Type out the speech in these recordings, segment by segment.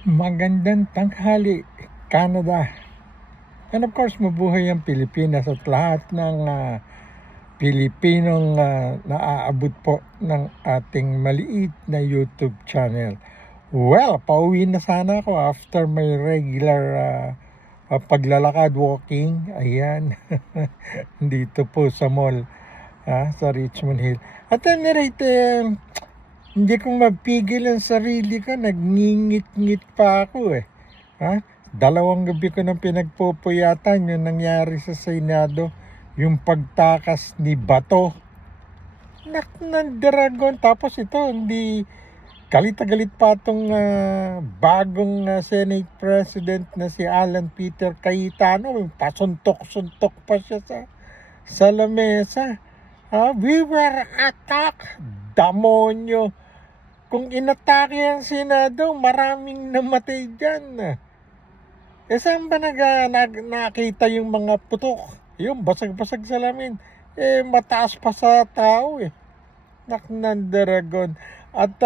Magandang tanghali, Canada. And of course, mabuhay ang Pilipinas at lahat ng Pilipinong naaabot po ng ating maliit na YouTube channel. Well, pauwi na sana ako after my regular paglalakad, walking. Ayan, dito po sa mall, sa Richmond Hill. At any rate, hindi ko mapigil ang sarili ko, nagngingit-ngit pa ako eh. Dalawang gabi ko nang pinagpupuyatan yung nangyari sa Senado, yung pagtakas ni Bato. Ng dragon. Tapos ito, hindi galit na galit pa itong bagong Senate President na si Alan Peter Cayetano. Pasuntok-suntok pa siya sa lamesa. We were attacked. Damonyo. Kung inatake ang Senado, maraming namatay dyan. Saan ba nakita yung mga putok? Yung basag-basag sa lamin. Mataas pa sa tao eh. Naknandaragon. At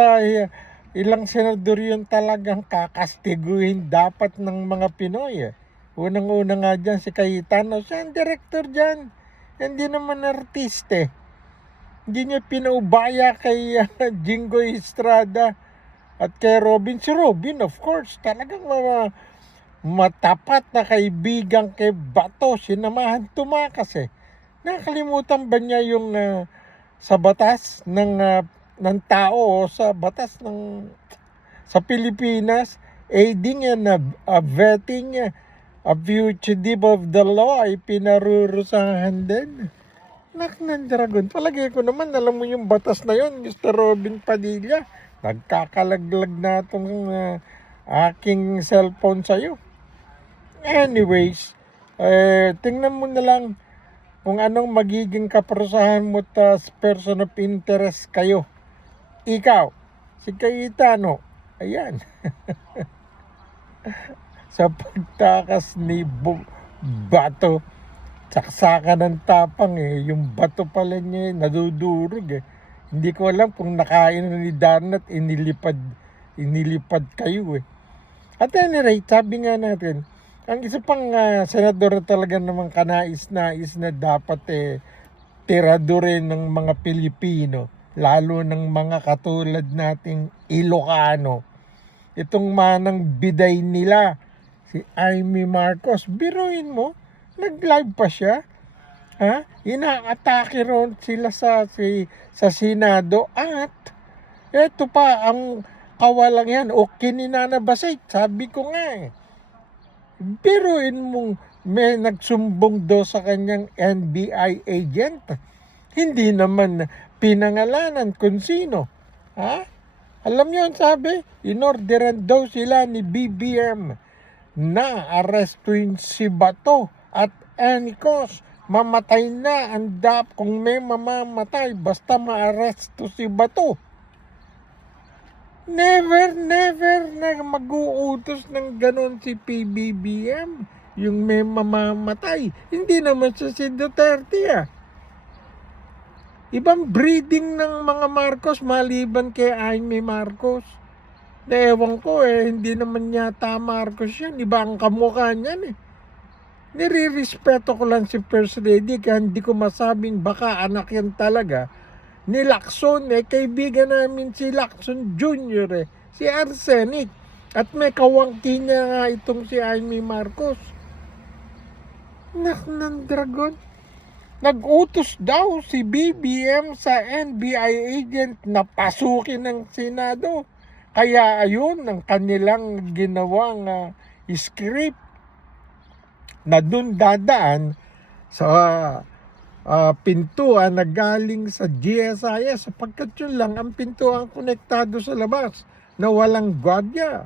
ilang senador yun talagang kakastiguhin dapat ng mga Pinoy eh. Unang-una nga dyan si Cayetano. Siya ang director dyan. Hindi naman artiste. Hindi niya pinaubaya kay Jinggoy Estrada at kay Robin. Si Robin, of course, talagang matapat na kaibigan kay Bato. Sinamahan tumakas eh. Nakalimutan ba niya yung sa batas ng tao o sa batas sa Pilipinas, aiding and abetting a fugitive of the law ay pinarurusahan din? Ng dragon. Palagay ko naman, alam mo yung batas na yon, Mr. Robin Padilla. Nagkakalaglag na itong aking cellphone sa'yo. Anyways, tingnan mo na lang kung anong magiging kaparusahan mo as person of interest kayo. Ikaw, si Cayetano, ayan. Sa pagtakas ni Bato, saksakan ng tapang eh. Yung bato pala niya nadudurog eh. Hindi ko alam kung nakain ni Darnat, inilipad kayo eh. At any rate, sabi nga natin, ang isa pang senador talaga namang kanais-nais na dapat tiradurin ng mga Pilipino, lalo ng mga katulad nating Ilocano. Itong manang biday nila, si Amy Marcos, biruin mo, nag-live pa siya. Inaatake ron sila sa Senado at eto pa ang kawalang yan o kininanabasay. Sabi ko nga biruin mong may nagsumbong do sa kanyang NBI agent. Hindi naman pinangalanan kung sino. Alam niyo ang sabi? Inorderan daw sila ni BBM na arestuin si Bato at any cost. Mamatay na ang kung may mamamatay basta maaresto si Bato. Never na mag-uutos ng ganon si PBBM. Yung may mamamatay. Hindi naman siya si Duterte Ibang breeding ng mga Marcos maliban kay Amy Marcos. Ewan ko hindi naman yata Marcos yan. Iba ang kamukha niyan Nirirespeto ko lang si First Lady kaya hindi ko masabing baka anak yan talaga ni Lacson kaibigan namin si Lacson Jr. Si Arsenic. At may kawangki niya nga itong si Amy Marcos. Ng dragon. Nag-utos daw si BBM sa NBI agent na pasukin ng Senado. Kaya ayun ang kanilang ginawang script na dun dadaan sa pintuan na galing sa GSIS sapagkat yun lang ang pintuan konektado sa labas na walang gwardiya.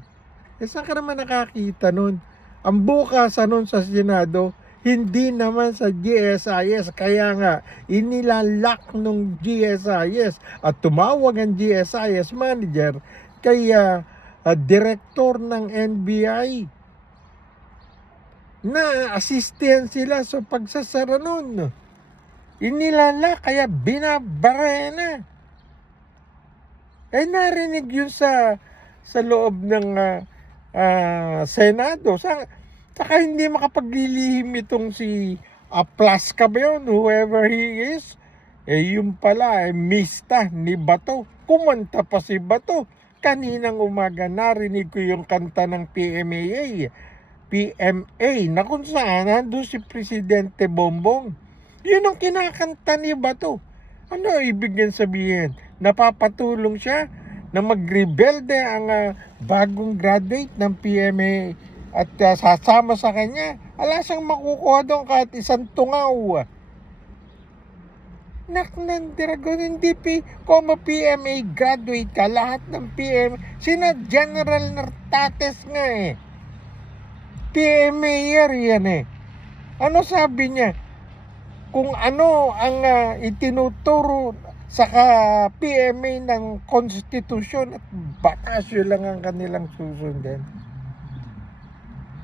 Saan ka naman nakakita nun? Ang bukas nun sa Senado, hindi naman sa GSIS. Kaya nga, inilalak nung GSIS at tumawag ang GSIS manager kaya direktor ng NBI na assistant sila sa pagsasara nun. Inilala kaya binabare na. Narinig yun sa loob ng Senado. Saka hindi makapaglilihim itong si Plaska ba yun, whoever he is. Yung pala, mista ni Bato. Kumanta pa si Bato. Kaninang umaga narinig ko yung kanta ng PMA na kung saan nandun si Presidente Bongbong. Yun ang kinakanta ni Bato. Ano ibig niyang sabihin? Napapatulong siya na magrebelde ang bagong graduate ng PMA at sasama sa kanya. Wala siyang makukuha doon kahit isang tungaw. Naknan Dragon, hindi como PMA graduate ka, lahat ng PM, sina General Nartates nga PMA yan Ano sabi niya? Kung ano ang itinuturo sa PMA ng konstitusyon at batas, yun lang ang kanilang susundin.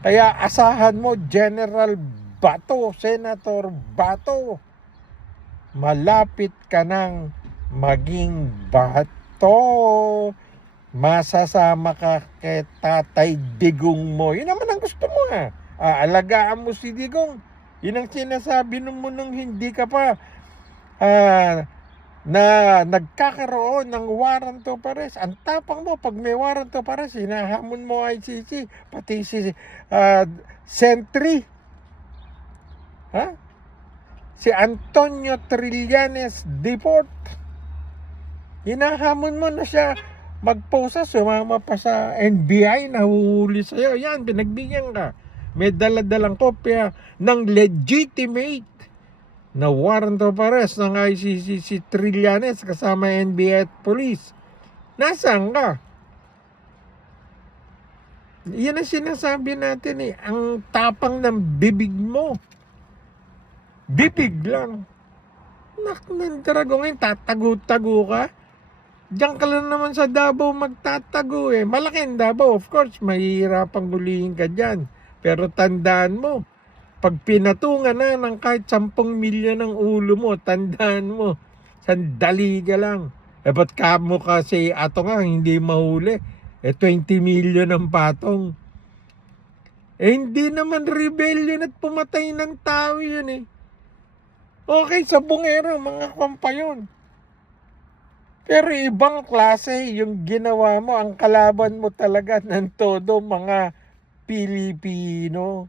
Kaya asahan mo, General Bato, Senator Bato, malapit ka nang maging Bato. Masasama ka kay Tatay Digong mo. Yun naman ang gusto mo alagaan mo si Digong. Yun ang sinasabi mo nung hindi ka pa na nagkakaroon ng warrant of arrest. Ang tapang mo, pag may warrant of arrest, hinahamon mo ICC, pati si Sentry. Si Antonio Trillanes Deport. Hinahamon mo na siya magposa, sumama pa sa NBI, nahuhuli sa'yo. Yan, pinagbigyan ka. May daladalang kopya ng legitimate na warrant of arrest ng ICC si Trillanes kasama NBI at police. Nasaan ka? Yan ang sinasabi natin ang tapang ng bibig mo. Bibig lang. Naknan Dragon, ngayon tatago-tago ka. Diyan ka lang naman sa Davao magtatago Malaking Davao, of course, mahihirapang hulihin ka dyan. Pero tandaan mo, pag pinatungan na ng kahit 10 milyon ng ulo mo, tandaan mo, sandali ka lang. Ba't ka mo kasi ato nga hindi mahuli? 20 milyon ang patong. Hindi naman rebellion at pumatay ng tao yun Okay, sa bungero, mga kampa yun. Pero ibang klase yung ginawa mo, ang kalaban mo talaga ng todo mga Pilipino.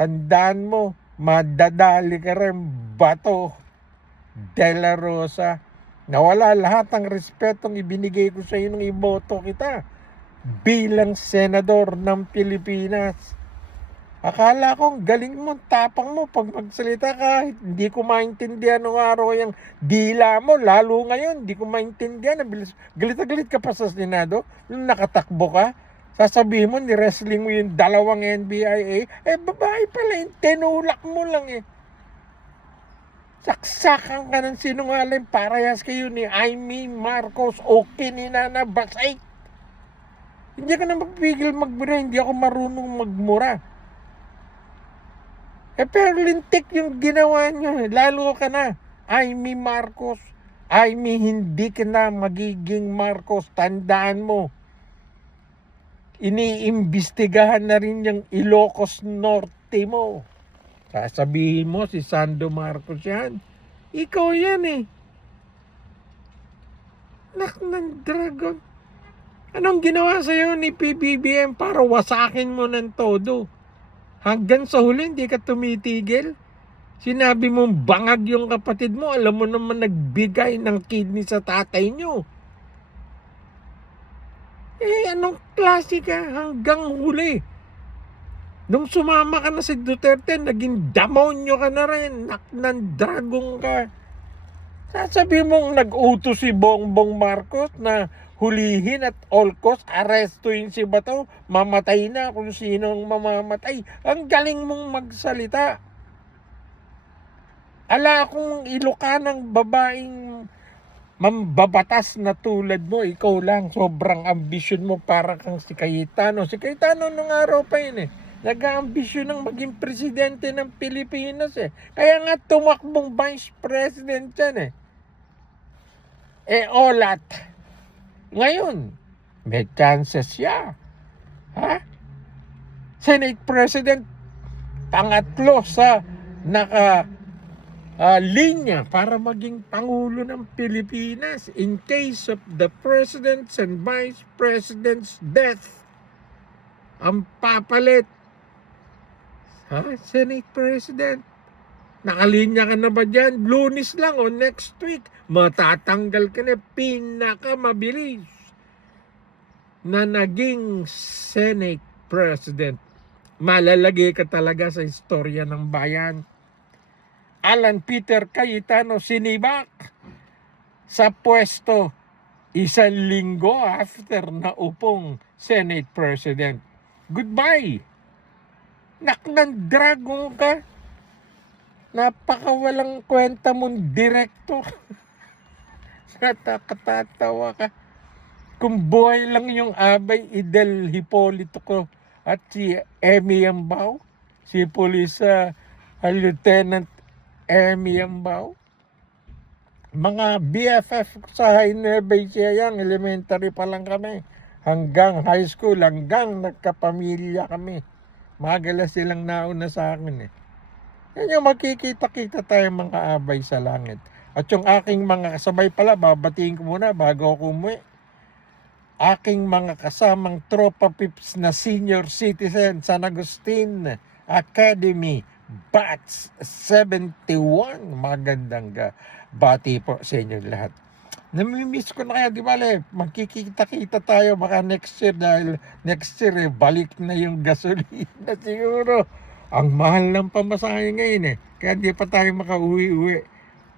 Tandaan mo, madadali ka rin Bato de la Rosa. Nawala lahat ng respetong ibinigay ko sa iyo nung iboto kita bilang senador ng Pilipinas. Akala ko galing mo, tapang mo pag magsalita ka. Hindi ko maintindihan nung araw yung dila mo. Lalo ngayon, hindi ko maintindihan. Galit na galit ka pa sa Senado. Nung nakatakbo ka, sasabihin mo, ni-wrestling mo yung 2 NBIA. Babae pala yun. Tinulak mo lang Saksakan ka ng sinungaling. Parehas kayo ni Amy Marcos o Nana Basay. Hindi ka na magpigil magmura. Hindi ako marunong magmura. Pero lintik yung ginawa nyo. Lalo ka na. Amy Marcos. Amy, hindi ka na magiging Marcos. Tandaan mo. Iniimbestigahan na rin yung Ilocos Norte mo. Sasabihin mo si Sando Marcos yan. Ikaw yan Naknan Dragon. Anong ginawa sa'yo ni PBBM para wasakin mo ng todo? Hanggang sa huli, hindi ka tumitigil. Sinabi mong bangag yung kapatid mo. Alam mo naman nagbigay ng kidney sa tatay nyo. Anong klase ka hanggang huli? Nung sumama ka na si Duterte, naging demonyo ka na rin. Naknan Dragon ka. Sasabihin mong nag-utos si Bongbong Marcos na hulihin at all cost, arestuin si Bato, mamatay na kung sinong mamamatay. Ang galing mong magsalita. Ala kung Ilocanang babaeng mambabatas na tulad mo, ikaw lang, sobrang ambisyon mo para kang si Cayetano. Si Cayetano nung araw pa yun nag-aambisyon ng maging presidente ng Pilipinas Kaya nga tumakbong vice president yan Olat. Ngayon, May chances siya. Ha? Senate President, pangatlo sa linya para maging Pangulo ng Pilipinas in case of the President's and Vice President's death. Ang papalit, Senate President. Nakalinya ka na ba dyan? Lunes lang o next week, matatanggal ka na, pinakamabilis na naging Senate President. Malalagay ka talaga sa istorya ng bayan. Alan Peter Cayetano sinibak sa pwesto 1 linggo after na upong Senate President. Goodbye! Naknan drago ka. Napakawalang kwenta mong direktor. Nakakatawa ka. Kung buhay lang yung Abay Idel Hipolito ko at si Emmy Yambao, si Police Lieutenant Emmy Yambao, mga BFF ko sa Nueva Ecija, elementary pa lang kami, hanggang high school, hanggang nagkapamilya kami. Magala silang nauna sa akin Yan yung makikita-kita tayo mga abay sa langit. At yung aking mga kasabay pala, babatiin ko muna bago ako umuwi. Aking mga kasamang tropa pips na senior citizen San Agustin Academy, Batch 71. Magandang bati po sa inyo lahat. Namimiss ko na kaya, di ba, magkikita-kita tayo baka next year, dahil next year balik na yung gasolina siguro. Ang mahal ng pamasahe ngayon kaya di pa tayo makauwi-uwi.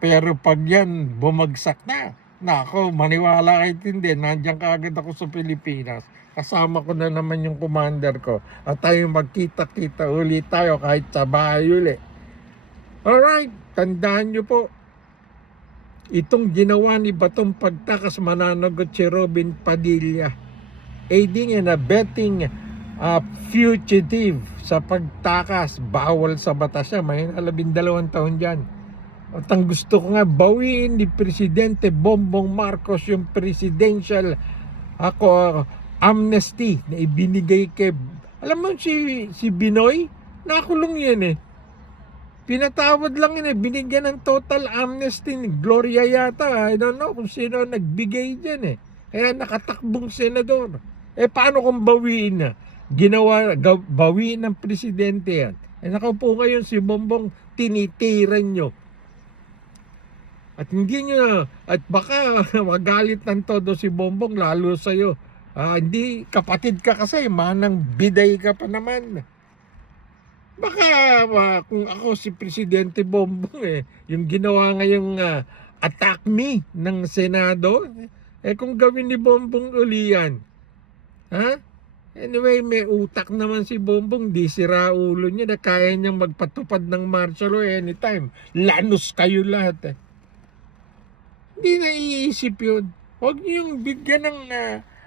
Pero pag yan bumagsak na, nako, maniwala kayo hindi, nandiyan kaagad ako sa Pilipinas. Kasama ko na naman yung commander ko. At tayo magkita-kita ulit tayo kahit sa bahay ulit. Alright, tandaan nyo po, itong ginawa ni Batong Pagtakas, mananagot si Robin Padilla, aiding and abetting fugitive sa pagtakas, bawal sa batas siya, may 12 taon dyan. At ang gusto ko nga, bawiin ni Presidente Bongbong Marcos yung presidential amnesty na ibinigay kay, alam mo si Binoy, nakulong yan pinatawad lang binigyan ng total amnesty ni Gloria yata, I don't know kung sino nagbigay dyan kaya nakatakbong senador. Paano kung bawiin na? Bawiin ng presidente yan. Nakaupo ngayon si Bongbong, tinitiran nyo. At hindi nyo, at baka magalit ng todo si Bongbong, lalo sa'yo. Hindi, kapatid ka kasi, manang biday ka pa naman. Baka kung ako si Presidente Bongbong, yung ginawa ngayong attack me ng Senado, kung gawin ni Bongbong uli yan, Anyway, may utak naman si Bongbong, di sira ulo niya na kaya niyang magpatupad ng martial law anytime. Lanos kayo lahat Hindi naiisip yun. Huwag niyong bigyan ng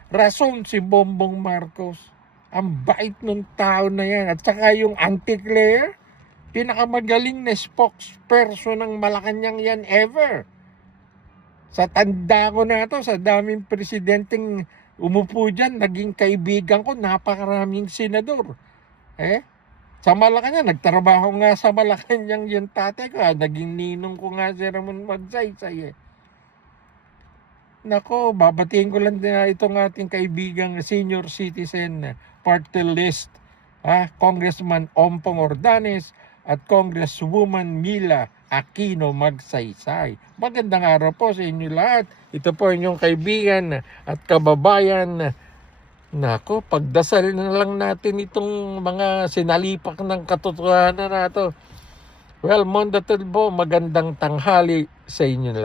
rason si Bongbong Marcos. Ang bait ng tao na yan. At saka yung anti-Claire, pinakamagaling na spokesperson ng Malacanang yan ever. Sa tanda ko na to, sa daming presidenteng umupo dyan, naging kaibigan ko, napakaraming senador. Sa Malacanang, nagtrabaho nga sa Malacanang yung tatay ko. Naging ninong ko nga si Ramon Magsaysay. Nako, babatiin ko lang din itong ating kaibigang senior citizen party list. Congressman Ompong Ordanes at Congresswoman Mila Aquino Magsaysay. Magandang araw po sa inyo lahat. Ito po inyong kaibigan at kababayan. Nako, pagdasal na lang natin itong mga sinalipak ng katotohanan na ito. Well, Monda Telbo, magandang tanghali sa inyo lahat.